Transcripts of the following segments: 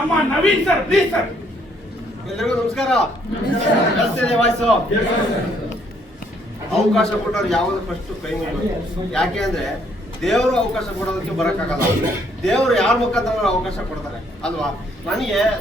ನಮ್ಮ Naveen sir please sir. ಎಲ್ರಿಗೂ ನಮಸ್ಕಾರ. ವಾಯ್ಸು ಅವಕಾಶ ಕೊಟ್ಟವ್ರು ಯಾವುದು ಫಸ್ಟ್ ಕೈ ಮುಗಿಬೇಕು. ಯಾಕೆ ಅಂದ್ರೆ ದೇವರು ಅವಕಾಶ ಕೊಡೋದಕ್ಕೆ ಬರಕ್ಕಾಗಲ್ಲ. ದೇವರು ಯಾರ ಮುಖಾಂತರ ಅವಕಾಶ ಕೊಡ್ತಾರೆ ಅಲ್ವಾ.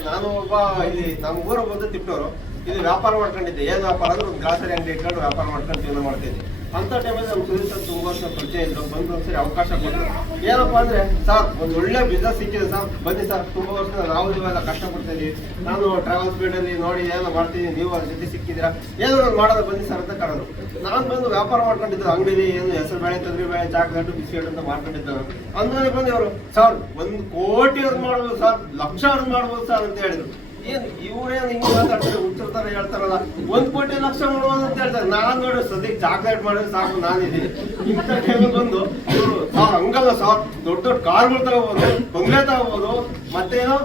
ನಾನು ಒಬ್ಬ ಇಲ್ಲಿ ನಮ್ಮ ಊರ ಬಂದು ತಿಪ್ಪನೂರು ಇಲ್ಲಿ ವ್ಯಾಪಾರ ಮಾಡ್ಕೊಂಡಿದ್ದೆ. ಏನ್ ವ್ಯಾಪಾರ ಅಂದ್ರೆ ಒಂದು ಗ್ರಾಸರಿ ಅಂಗಡಿ ಇಟ್ಕೊಂಡು ವ್ಯಾಪಾರ ಮಾಡ್ಕೊಂಡು ಜೀವನ ಮಾಡ್ತಿದ್ದೆ. ಅಂತ ಟೈಮಲ್ಲಿ ನಮ್ಮ ಸುದೀಪ್ ಸರ್ ತುಂಬ ವರ್ಷ ಪರಿಚಯ ಇದ್ರು. ಬಂದು ಒಂದ್ಸರಿ ಅವಕಾಶ ಕೊಟ್ಟರು. ಏನಪ್ಪಾ ಅಂದ್ರೆ ಸರ್ ಒಂದು ಒಳ್ಳೆ ಬಿಸ್ನೆಸ್ ಸಿಕ್ಕಿದೆ ಸರ್, ಬನ್ನಿ ಸರ್, ತುಂಬಾ ವರ್ಷ ನಾವು ನೀವೆಲ್ಲ ಕಷ್ಟಪಡ್ತೀವಿ, ನಾನು ಟ್ರಾವೆಲ್ ಸ್ಪೀಡ್ ಅಲ್ಲಿ ನೋಡಿ ಏನೋ ಮಾಡ್ತೀನಿ, ನೀವು ಅದ್ರ ಜೊತೆ ಸಿಕ್ಕಿದ್ದೀರಾ, ಏನೋ ನಾನು ಮಾಡೋದು ಬನ್ನಿ ಸರ್ ಅಂತ ಕರೆದು ನಾನು ಬಂದು ವ್ಯಾಪಾರ ಮಾಡ್ಕೊಂಡಿದ್ದೆ. ಅಂಗಡಿಲಿ ಏನು ಹೆಸರು ಬೇಳೆ, ತೊಗರಿ ಬೇಳೆ, ಚಾಕ್ಲೇಟ್, ಬಿಸ್ಕೆಟ್ ಅಂತ ಮಾಡ್ಕೊಂಡಿದ್ದೆ. ಅಂದ್ಮೇಲೆ ಬಂದು ಅವರು ಸರ್ 1 ಕೋಟಿ ಅರ್ನ್ ಮಾಡ್ಬೋದು ಸರ್, ಲಕ್ಷ ಅರ್ನ್ ಮಾಡ್ಬೋದು ಸರ್ ಅಂತ ಹೇಳಿದ್ರು. ಏನ್ ಇವ್ರೇನು ಹಿಂಗ್ ಮಾತಾಡ್ತಾರೆ, ಹುಚ್ಚಿರ್ತಾರ ಹೇಳ್ತಾರಲ್ಲ, 1 ಕೋಟಿ ಲಕ್ಷ ಮಾಡ್ಬೋದು ಅಂತ ಹೇಳ್ತಾರೆ. ನಾನ್ ನೋಡಿ ಸದ್ಯಕ್ಕೆ ಚಾಕ್ಲೇಟ್ ಮಾಡಿದ್ರೆ ಸಾಕು ನಾನಿದ್ದೀನಿ. ಇಂಥ ಟೈಮಿಗೆ ಬಂದು ಇವರು ಸರ್ ಹಂಗಲ್ಲ ಸರ್, ದೊಡ್ಡ ದೊಡ್ಡ ಕಾರ್ಗಳು ತಗೋಬಹುದು, ಬಂಗ್ಲೆ ತಗೋಬಹುದು, ಮತ್ತೇನೋ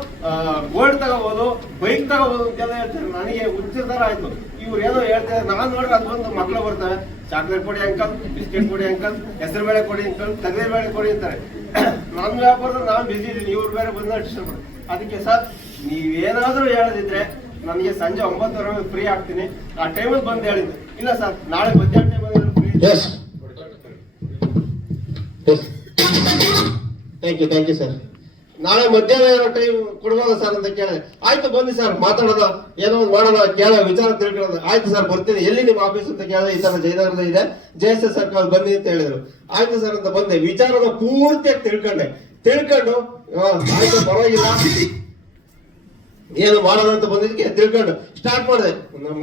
ಗೋಲ್ಡ್ ತಗೋಬಹುದು, ಬೈಕ್ ತಗೋಬಹುದು ಅಂತೆಲ್ಲ ಹೇಳ್ತಾರೆ. ನನಗೆ ಹುಚ್ಚಿರ್ತಾರ ಆಯ್ತು. ಇವ್ರು ಏನೋ ಹೇಳ್ತಾರೆ, ನಾನ್ ನೋಡ್ರಿ ಅದು ಬಂದು ಮಕ್ಳು ಬರ್ತವೆ, ಚಾಕ್ಲೇಟ್ ಕೊಡಿ ಅಂಕಲ್, ಬಿಸ್ಕೆಟ್ ಕೊಡಿ ಅಂಕಲ್, ಹೆಸರು ಬೇಳೆ ಕೊಡಿ ಅಂಕಲ್, ತಗರಿ ಬೇಳೆ ಕೊಡಿ ಅಂತಾರೆ. ನನ್ನ ವ್ಯಾಪಾರದಲ್ಲಿ ನಾನು ಬಿಸಿ ಇದ್ದೀನಿ, ಇವ್ರು ಬೇರೆ ಬಂದ ಡಿಸ್ಟರ್ಬ್ ಮಾಡಿ. ಅದಕ್ಕೆ ಸರ್ ನೀವೇನಾದ್ರೂ ಹೇಳದಿದ್ರೆ ನನಗೆ ಸಂಜೆ 9:30 ಫ್ರೀ ಆಗ್ತೀನಿ, ಆ ಟೈಮಲ್ಲಿ ಬಂದು ಹೇಳಿದ್ದು. ಇಲ್ಲ ಸರ್ ನಾಳೆ ಮಧ್ಯಾಹ್ನ ಟೈಮಲ್ಲಿ ಫ್ರೀ. Thank you sir. ನಾಳೆ ಮಧ್ಯಾಹ್ನ ಟೈಮ್ ಕೊಡ್ಬೋದ ಸರ್ ಅಂತ ಕೇಳಿದೆ. ಆಯ್ತು ಬನ್ನಿ ಸರ್ ಮಾತಾಡೋದ, ಏನೋ ಒಂದು ಮಾಡೋಣ, ಕೇಳೋ ವಿಚಾರ ತಿಳ್ಕೊಳ್ಳೋದು. ಆಯ್ತು ಸರ್ ಬರ್ತೀನಿ, ಎಲ್ಲಿ ನಿಮ್ಮ ಆಫೀಸ್ ಅಂತ ಕೇಳಿದೆ. ಈ ತರ ಜಯನಗರದ ಇದೆ, JSS ಸರ್ಕಲ್ ಬನ್ನಿ ಅಂತ ಹೇಳಿದ್ರು. ಆಯ್ತು ಸರ್ ಅಂತ ಬಂದೆ, ವಿಚಾರದ ಪೂರ್ತಿಯಾಗಿ ತಿಳ್ಕೊಂಡು ಆಯ್ತು ಪರವಾಗಿಲ್ಲ ಏನು ಮಾಡೋಣ ಅಂತ ಬಂದಿದ್ದಕ್ಕೆ ತಿಳ್ಕೊಂಡು ಸ್ಟಾರ್ಟ್ ಮಾಡಿದೆ.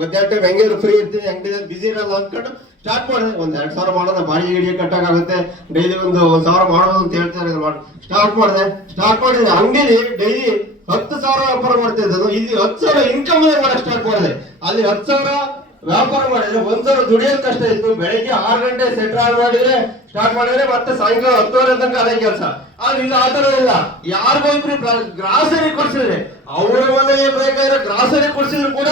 ಮಧ್ಯಾಹ್ನ ಟೈಮ್ ಹೆಂಗೆ ಫ್ರೀ ಇರ್ತೀನಿ, ಅಂಗಡಿಯಲ್ಲಿ ಬಿಸಿ ಇರಲ್ಲ ಅಂದ್ಕೊಂಡು ಸ್ಟಾರ್ಟ್ ಮಾಡಿದೆ. 2,000 ಮಾಡೋಣ, ಬಾಡಿಗೆ ಗಿಡಿಗೆ ಕಟ್ಟಾಗುತ್ತೆ, ಡೈಲಿ ಒಂದು 1,000 ಮಾಡೋದು ಅಂತ ಹೇಳ್ತಾರೆ. ಸ್ಟಾರ್ಟ್ ಮಾಡಿದೆ. ಅಂಗಡಿಲಿ ಡೈಲಿ 10,000 ವ್ಯಾಪಾರ ಮಾಡ್ತಾ ಇದ್ದು, ಇಲ್ಲಿ 10,000 ಇನ್ಕಮ್ ಮಾಡಕ್ ಸ್ಟಾರ್ಟ್ ಮಾಡಿದೆ. ಅಲ್ಲಿ 10,000 ವ್ಯಾಪಾರ ಮಾಡಿದ್ರೆ 1,000 ದುಡಿಯೋದು ಕಷ್ಟ ಇತ್ತು. ಬೆಳಿಗ್ಗೆ 6 ಗಂಟೆ ಸ್ಟಾರ್ಟ್ ಮಾಡಿದ್ರೆ ಮತ್ತೆ ಸಾಯಂಕಾಲ 10:30 ತನಕ ಅದೇ ಕೆಲಸ. ಆದ್ರೆ ಇಲ್ಲ, ಆ ತರ ಇಲ್ಲ. ಯಾರಿಗೋ ಇಬ್ರು ಗ್ರಾಸರಿ ಕೊಡ್ಸಿದ್ರೆ, ಅವರ ಮನೆಗೆ ಬೇಕಾಗಿರೋ ಗ್ರಾಸರಿ ಕೊಡ್ಸಿದ್ರು ಕೂಡ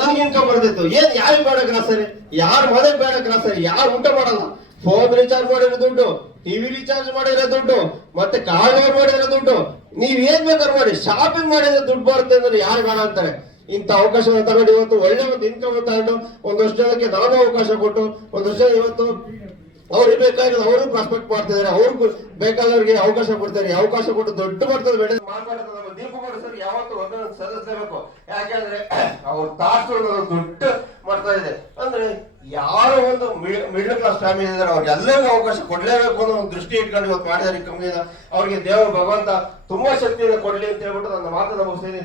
ನನ್ಗೆ ಇನ್ಕಮ್ ಬರ್ತಿತ್ತು. ಏನ್ ಯಾರಿಗೆ ಬೇಡ ಗ್ರಾಸರಿ, ಯಾರ ಮನೆಗೆ ಬೇಡ ಗ್ರಾಸರಿ, ಯಾರು ಊಟ ಮಾಡಲ್ಲ. ಫೋನ್ ರೀಚಾರ್ಜ್ ಮಾಡಿರೋ ದುಡ್ಡು, ಟಿವಿ ರೀಚಾರ್ಜ್ ಮಾಡಿರೋ ದುಡ್ಡು, ಮತ್ತೆ ಕಾರ್ ಮಾಡಿರೋ ದುಡ್ಡು, ನೀವ್ ಏನ್ ಬೇಕಾದ್ರೂ ಮಾಡಿ, ಶಾಪಿಂಗ್ ಮಾಡಿದ್ರೆ ದುಡ್ಡು ಬರುತ್ತೆ ಅಂದ್ರೆ ಯಾರು ಬೇಡ ಅಂತಾರೆ. ಇಂಥ ಅವಕಾಶವನ್ನು ತಗೊಂಡು ಇವತ್ತು ಒಳ್ಳೆ ಒಂದು ಇನ್ಕಮ್ ತಗೊಂಡು ಒಂದಷ್ಟು ಜನಕ್ಕೆ ನಾನು ಅವಕಾಶ ಕೊಟ್ಟು, ಒಂದಷ್ಟು ಜನ ಇವತ್ತು ಅವ್ರಿಗೆ ಬೇಕಾಗಿರೋದು ಅವರು ಪ್ರಾಸ್ಪೆಕ್ಟ್ ಮಾಡ್ತಿದ್ದಾರೆ, ಅವ್ರಿಗೂ ಬೇಕಾದವ್ರಿಗೆ ಅವಕಾಶ ಕೊಡ್ತಾರೆ. ಅವಕಾಶ ಕೊಟ್ಟು ದೊಡ್ಡ ಮಟ್ಟದ ಬೆಳೆ ಮಾತಾಡೋದು ನಮ್ಮ ದೀಪಗೌಡ ಸರ್ ಯಾವತ್ತು ಒಂದೊಂದು ಸಲ್ಲಿಸಲೇಬೇಕು. ಯಾಕೆಂದ್ರೆ ಅವ್ರ ತಾಸು ದೊಡ್ಡ ಮಾಡ್ತಾ ಇದೆ. ಅಂದ್ರೆ ಯಾರು ಒಂದು ಮಿಡಲ್ ಕ್ಲಾಸ್ ಫ್ಯಾಮಿಲಿ ಇದ್ದಾರೆ ಅವ್ರಿಗೆಲ್ಲರಿಗೂ ಅವಕಾಶ ಕೊಡ್ಲೇಬೇಕು ಅನ್ನೋ ಒಂದು ದೃಷ್ಟಿ ಇಟ್ಕೊಂಡು ಇವತ್ತು ಮಾಡಿದಾರೆ ಈ ಕಂಪ್ನಿನ. ಅವ್ರಿಗೆ ದೇವರು ಭಗವಂತ ತುಂಬಾ ಶಕ್ತಿಯನ್ನು ಕೊಡ್ಲಿ ಅಂತ ಹೇಳ್ಬಿಟ್ಟು ನನ್ನ ಮಾತನ್ನ ಮುಗಿಸ್ತೀನಿ.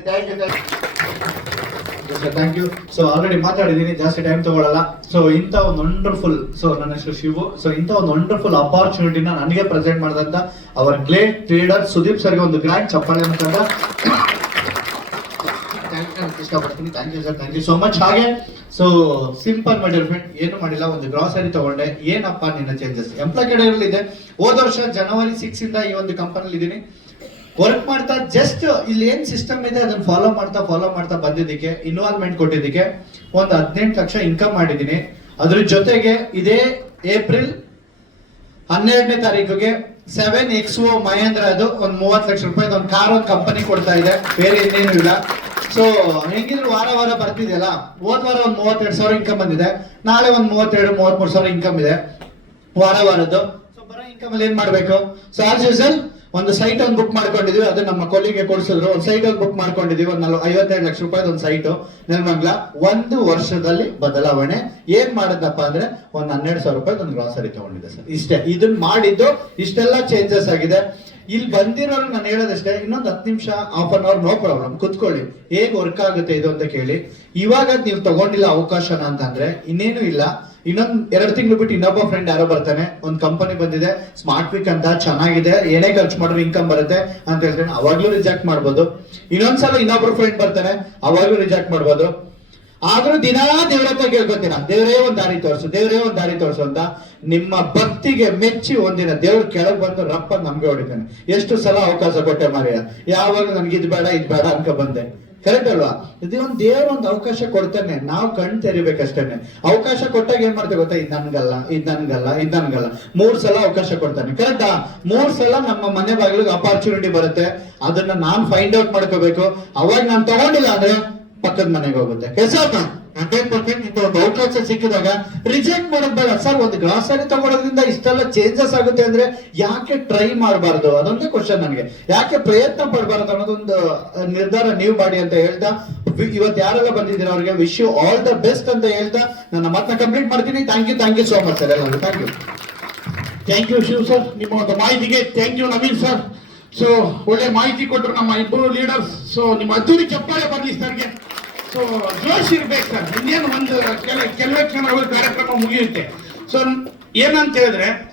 Thank you. ಸೊ ಆಲ್ರೆಡಿ ಮಾತಾಡಿದೀನಿ, ಜಾಸ್ತಿ ಟೈಮ್ ತಗೊಳ್ಳಲ್ಲ. ಸೊ ಇಂಥ ಒಂದು ವಂಡರ್ಫುಲ್, ನನ್ನ ಹೆಸರು ಶಿವು. ಸೊ ಇಂಥ ಒಂದು ವಂಡರ್ಫುಲ್ ಅಪಾರ್ಚುನಿಟಿನ ನನಗೆ ಪ್ರೆಸೆಂಟ್ ಮಾಡಿದಂತ ಅವರ್ ಗ್ರೇಟ್ ಲೀಡರ್ ಸುದೀಪ್ ಸರ್ಗೆ ಒಂದು ಗ್ರ್ಯಾಂಡ್ ಚಪ್ಪಾಳೆ ಮುಖಾಂತರ ಇಷ್ಟಪಡ್ತೀನಿ. Thank you sir, thank you so much. ಹಾಗೆ so simple my dear friend, ಏನು ಮಾಡಿಲ್ಲ, ಒಂದು ಗ್ರಾಸರಿ ತಗೊಂಡೆ. ಏನಪ್ಪ ನಿನ್ನ ಚೇಂಜಸ್ ಎಂಪ್ಲಾಯ್ ಕೆಟಗರಿ ಇದೆ. ಹೋದ ವರ್ಷ ಜನವರಿ 6 ಇಂದ ಈ ಒಂದು ಕಂಪನಿಲಿ ಇದ್ದೀನಿ, ವರ್ಕ್ ಮಾಡ್ತಾ. ಜಸ್ಟ್ ಇಲ್ಲಿ ಏನ್ ಸಿಸ್ಟಮ್ ಇದೆ ಅದನ್ನ ಫಾಲೋ ಮಾಡ್ತಾ ಬಂದಿದ್ದಕ್ಕೆ, ಇನ್ವಾಲ್ವ್ಮೆಂಟ್ ಕೊಟ್ಟಿದ್ದಕ್ಕೆ ಒಂದು 18 ಲಕ್ಷ ಇನ್ಕಮ್ ಮಾಡಿದ್ದೀನಿ. ಅದ್ರ ಜೊತೆಗೆ ಇದೇ ಏಪ್ರಿಲ್ 12ನೇ ತಾರೀಕಿಗೆ 7XO ಮಹೇಂದ್ರ ಅದು ಒಂದು 30 ಲಕ್ಷ ರೂಪಾಯಿ ಒಂದು ಕಾರ್ ಒಂದು ಕಂಪನಿ ಕೊಡ್ತಾ ಇದೆ, ಬೇರೆ ಇನ್ನೇನು ಇಲ್ಲ. ಸೊ ಹೆಂಗಿದ್ರು ವಾರ ಬರ್ತಿದೆಯಲ್ಲ, ಹೋದ ವಾರ ಒಂದು 32,000 ಇನ್ಕಮ್ ಬಂದಿದೆ, ನಾಳೆ ಒಂದು 33,000 ಇನ್ಕಮ್ ಇದೆ ವಾರದ್ದು. ಸೊ ಬರೋ ಇನ್ಕಮ್ ಅಲ್ಲಿ ಏನ್ ಮಾಡ್ಬೇಕು? ಸೊ ಆಸ್ ಯೂಸಲ್ ಒಂದು ಸೈಟ್ ಒಂದು ಬುಕ್ ಮಾಡ್ಕೊಂಡಿದೀವಿ, ಅದು ನಮ್ಮ ಕೊಲ್ಲಿಗೆ ಕೊಡಿಸಿದ್ರು. ಒಂದು ಸೈಟ್ ಒಂದು ಬುಕ್ ಮಾಡ್ಕೊಂಡಿದೀವಿ, ಒಂದು 55 ಲಕ್ಷ ರೂಪಾಯಿ ಒಂದು ಸೈಟ್ ನೆಲಮಂಗಲ. 1 ವರ್ಷದಲ್ಲಿ ಬದಲಾವಣೆ ಏನ್ ಮಾಡಿದಪ್ಪ ಅಂದ್ರೆ ಒಂದು 12,000 ರೂಪಾಯಿ ಒಂದು ಗ್ರಾಸರಿ ತಗೊಂಡಿದೆ ಸರ್. ಇಷ್ಟೇ, ಇದನ್ನ ಮಾಡಿದ್ದು ಇಷ್ಟೆಲ್ಲ ಚೇಂಜಸ್ ಆಗಿದೆ. ಇಲ್ಲಿ ಬಂದಿರೋರು ನಾನು ಹೇಳೋದಷ್ಟೇ, ಇನ್ನೊಂದು 10 ನಿಮಿಷ, half an hour, no problem, ಕುತ್ಕೊಳ್ಳಿ, ಹೇಗ್ ವರ್ಕ್ ಆಗುತ್ತೆ ಇದು ಅಂತ ಕೇಳಿ. ಇವಾಗ ನೀವು ತಗೊಂಡಿಲ್ಲ ಅವಕಾಶನ ಅಂತಂದ್ರೆ ಇನ್ನೇನು ಇಲ್ಲ, ಇನ್ನೊಂದ್ 2 ತಿಂಗಳು ಬಿಟ್ಟು ಇನ್ನೊಬ್ಬ ಫ್ರೆಂಡ್ ಯಾರೋ ಬರ್ತಾನೆ, ಒಂದ್ ಕಂಪನಿ ಬಂದಿದೆ ಸ್ಮಾರ್ಟ್ ವಿಕ್ ಅಂತ, ಚೆನ್ನಾಗಿದೆ, ಏನೇ ಖರ್ಚು ಮಾಡಿದ್ರು ಇನ್ಕಮ್ ಬರುತ್ತೆ ಅಂತ ಹೇಳ್ತಾನೆ, ಅವಾಗ್ಲೂ ರಿಜೆಕ್ಟ್ ಮಾಡ್ಬೋದು. ಇನ್ನೊಂದ್ಸಲ ಇನ್ನೊಬ್ರು ಫ್ರೆಂಡ್ ಬರ್ತಾನೆ, ಅವಾಗ್ಲೂ ರಿಜೆಕ್ಟ್ ಮಾಡ್ಬೋದು. ಆದ್ರೂ ದಿನಾ ದೇವ್ರ ಹತ್ರ ಕೇಳ್ಕೊತೀರಾ, ದೇವರೇ ಒಂದ್ ದಾರಿ ತೋರ್ಸು ಅಂತ. ನಿಮ್ಮ ಭಕ್ತಿಗೆ ಮೆಚ್ಚಿ ಒಂದಿನ ದೇವ್ರ ಕೆಳಗ್ ಬಂದು ರಪ್ಪ ನಮ್ಗೆ ಹೊಡಿತಾನೆ. ಎಷ್ಟು ಸಲ ಅವಕಾಶ ಕೊಟ್ಟೆ ಮಾರಿಯ, ಯಾವಾಗ ನನ್ಗೆ ಇದ್ ಬೇಡ ಅನ್ಕ ಬಂದೆ. ಕರೆಕ್ಟ್ ಅಲ್ವಾ? ಇದು ಒಂದು ದೇವ್ರ ಒಂದು ಅವಕಾಶ ಕೊಡ್ತಾನೆ, ನಾವು ಕಣ್ ತೆರಿಬೇಕಷ್ಟೇನೆ. ಅವಕಾಶ ಕೊಟ್ಟಾಗ ಏನ್ ಮಾಡ್ತೇವೆ ಗೊತ್ತಾ? ಇದ್ ನನ್ಗಲ್ಲ, ಇದ್ ನನ್ಗಲ್ಲ, ಇದ್ ನನ್ಗಲ್ಲ. 3 ಸಲ ಅವಕಾಶ ಕೊಡ್ತಾನೆ, ಕರೆಕ್ಟಾ? 3 ಸಲ ನಮ್ಮ ಮನೆ ಬಾಗಿಲಿಗೆ ಅಪಾರ್ಚುನಿಟಿ ಬರುತ್ತೆ. ಅದನ್ನ ನಾನ್ ಫೈಂಡ್ ಔಟ್ ಮಾಡ್ಕೋಬೇಕು. ಅವಾಗ ನಾನ್ ತಗೊಂಡಿಲ್ಲ ಅಂದ್ರೆ ಪಕ್ಕದ ಮನೆಗೆ ಹೋಗುತ್ತೆ. ಕೆಲಸ 100% ಇಂತ ಒಂದು ಅವಕಾಶ ಸಿಕ್ಕಿದಾಗ ರಿಜೆಕ್ಟ್ ಮಾಡೋದ್ ಬೇಡ. ಸರ್, ಒಂದು ಗ್ರಾಸರಿ ತಗೊಳೋದ್ರಿಂದ ಇಷ್ಟೆಲ್ಲ ಚೇಂಜಸ್ ಆಗುತ್ತೆ ಅಂದ್ರೆ ಯಾಕೆ ಟ್ರೈ ಮಾಡಬಾರ್ದು? ಅದೊಂದೇ ಕ್ವಶನ್ ನನಗೆ. ಯಾಕೆ ಪ್ರಯತ್ನ ಪಡಬಾರ್ದು ಅನ್ನೋದೊಂದು ನಿರ್ಧಾರ ನೀವು ಮಾಡಿ ಅಂತ ಹೇಳ್ತಾ, ಇವತ್ತು ಯಾರೆಲ್ಲ ಬಂದಿದ್ದೀರಾ ಅವ್ರಿಗೆ wish you all the best ಅಂತ ಹೇಳ್ತಾ ನನ್ನ ಮಾತನ್ನ ಕಂಪ್ಲೀಟ್ ಮಾಡ್ತೀನಿ. Thank you so much sir ಎಲ್ಲರೂ. ಥ್ಯಾಂಕ್ ಯು ಶಿವ್ ಸರ್, ನಿಮ್ಮ ಒಂದು ಮಾಹಿತಿಗೆ. Thank you Naveen sir. So ಒಳ್ಳೆ ಮಾಹಿತಿ ಕೊಟ್ಟರು ನಮ್ಮ ಇಬ್ಬರು ಲೀಡರ್ಸ್. ಸೊ ನಿಮ್ಮ ಅದ್ದೂರಿ ಚಪ್ಪಾಳೆ ಬರಲಿ ಸರ್ಗೆ. ಸೊ ಜೋಶ್ ಇರ್ಬೇಕು ಸರ್. ಇನ್ನೇನು ಒಂದು ಕೆಲವೇ ಕ್ಷಣಗಳು ಕಾರ್ಯಕ್ರಮ ಮುಗಿಯುತ್ತೆ. ಸೊ ಏನಂತ ಹೇಳಿದ್ರೆ